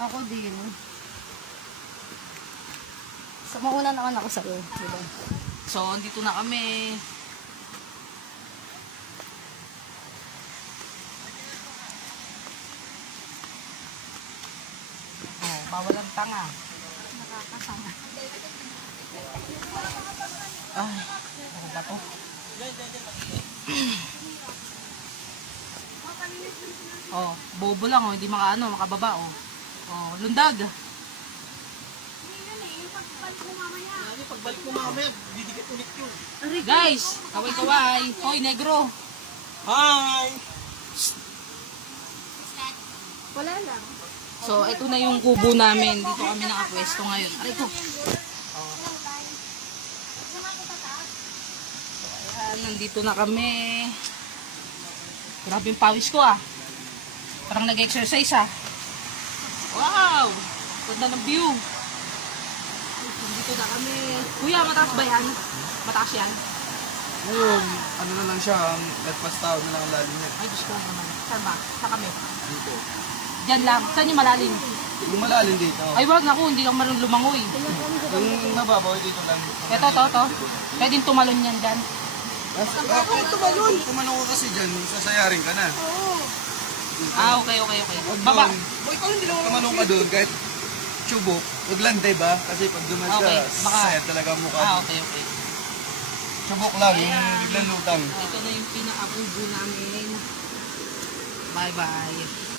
Ako din. Sa mauna naman ako sa'yo. Diba? So, andito na kami. Oh, bawal ang tanga. Nakakasama. Ay, ano ba to? Oh, bobo lang oh, hindi makababa oh. Oh, lundag. Pagbalik mo mamaya, didikit ulit yun. Guys, kaway-kaway. Hoy, negro. Hi! Wala lang. So, ito na yung kubo namin. Dito kami nakapwesto ngayon. Aray ko. Ayan, nandito na kami. Grabe yung pawis ko ah. Parang nag-exercise ah. Wow! Ganda ng view. Nandito na kami. Kuya, mataas ba yan? Mataas yan? Ngayon, ano na lang siya, nagpas tao na lang ang lalim niya. Ay, Diyos ko naman. Saan ba? Saan kami? Dito. Diyan lang. Saan yung malalim? Yung malalim dito. Ay, wag na hindi lang marunong lumangoy. Yung mababaw dito lang. Ito. Pwedeng tumalon yan dyan. Bakit tumalon? Tumalon ko kasi dyan, sasayarin ka na. Ah, okay. Baba. Boy, ikaw hindi lang tumalon ka doon kahit chubok. Huwag lang, diba? Kasi pag dumas ka, Okay, baka- sayad talaga ang mukha. Ah, okay. Chubok lang, yung Ayan. biglang lutang. Ito na yung pinaka-ubo namin. Bye-bye.